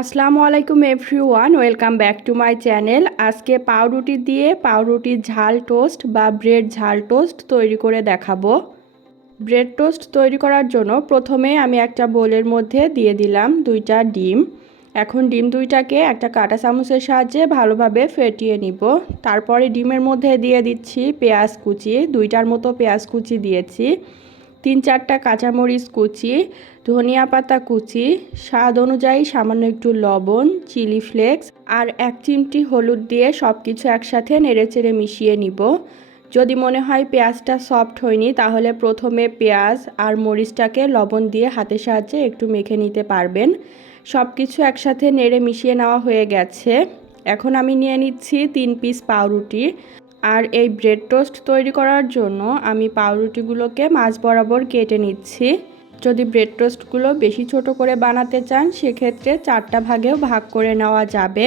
আসসালামু আলাইকুম everyone, welcome back to my channel. আজকে পাউরুটি দিয়ে পাউরুটির ঝাল টোস্ট বা ব্রেড ঝাল টোস্ট তৈরি করে দেখাবো। ব্রেড টোস্ট তৈরি করার জন্য প্রথমে আমি একটা বোলের মধ্যে দিয়ে দিলাম দুইটা ডিম। এখন ডিম দুইটাকে একটা কাঁটা চামচের সাহায্যে ভালোভাবে ফেটিয়ে নিব। তারপরে ডিমের মধ্যে দিয়ে দিচ্ছি পেঁয়াজ কুচি, দুইটার মতো পেঁয়াজ কুচি দিয়েছি। তিন চারটা কাঁচামরিচ কুচি, ধনিয়া পাতা কুচি, স্বাদ অনুযায়ী সামান্য একটু লবণ, চিলি ফ্লেক্স আর এক চিমটি হলুদ দিয়ে সব কিছু একসাথে নেড়েচেড়ে মিশিয়ে নিব। যদি মনে হয় পেঁয়াজটা সফট হয়নি, তাহলে প্রথমে পেঁয়াজ আর মরিচটাকে লবণ দিয়ে হাতের সাহায্যে একটু মেখে নিতে পারবেন। সব কিছু একসাথে নেড়ে মিশিয়ে নেওয়া হয়ে গেছে। এখন আমি নিয়ে নিচ্ছি তিন পিস পাউরুটি। আর এই ব্রেড টোস্ট তৈরি করার জন্য আমি পাউরুটিগুলোকে মাছ বরাবর কেটে নিচ্ছি। যদি ব্রেড টোস্টগুলো বেশি ছোট করে বানাতে চান, সেক্ষেত্রে চারটা ভাগেও ভাগ করে নেওয়া যাবে।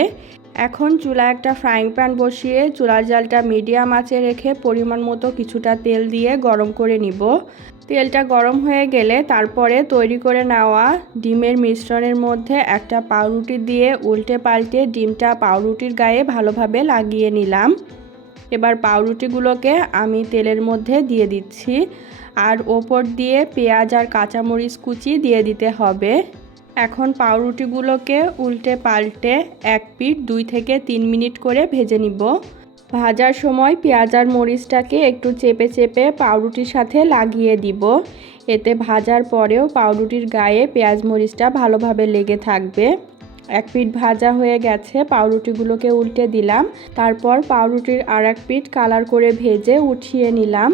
এখন চুলা একটা ফ্রাইং প্যান বসিয়ে চুলার জালটা মিডিয়াম আঁচে রেখে পরিমাণ মতো কিছুটা তেল দিয়ে গরম করে নিব। তেলটা গরম হয়ে গেলে তারপরে তৈরি করে নেওয়া ডিমের মিশ্রণের মধ্যে একটা পাউরুটি দিয়ে উল্টে পাল্টে ডিমটা পাউরুটির গায়ে ভালোভাবে লাগিয়ে নিলাম। এবার পাউরুটিগুলোকে আমি তেলের মধ্যে দিয়ে দিচ্ছি। আর ওপর দিয়ে পেঁয়াজ আর কাঁচামরিচ কুচি দিয়ে দিতে হবে। এখন পাউরুটিগুলোকে উল্টে পাল্টে এক পিঠ দুই থেকে তিন মিনিট করে ভেজে নিব। ভাজার সময় পেঁয়াজ আর মরিচটাকে একটু চেপে চেপে পাউরুটির সাথে লাগিয়ে দিব। এতে ভাজার পরেও পাউরুটির গায়ে পেঁয়াজ মরিচটা ভালোভাবে লেগে থাকবে। এক পিঠ ভাজা হয়ে গেছে, পাউরুটিগুলোকে উল্টে দিলাম। তারপর পাউরুটির আর এক পিঠ কালার করে ভেজে উঠিয়ে নিলাম।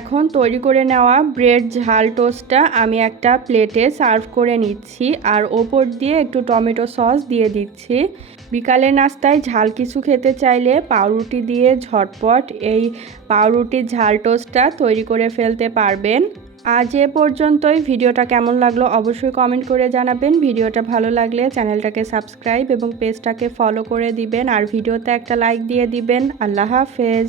এখন তৈরি করে নেওয়া ব্রেড ঝাল টোস্টটা আমি একটা প্লেটে সার্ভ করে নিচ্ছি আর ওপর দিয়ে একটু টমেটো সস দিয়ে দিচ্ছি। বিকালে নাস্তায় ঝাল কিছু খেতে চাইলে পাউরুটি দিয়ে ঝটপট এই পাউরুটির ঝাল টোস্টটা তৈরি করে ফেলতে পারবেন। আজ এ পর্যন্তই। ভিডিওটা কেমন লাগল অবশ্যই কমেন্ট করে জানাবেন। ভিডিওটা ভালো লাগলে চ্যানেলটাকে সাবস্ক্রাইব এবং পেজটাকে ফলো করে দিবেন। আর ভিডিওতে একটা লাইক দিয়ে দিবেন। আল্লাহ হাফেজ।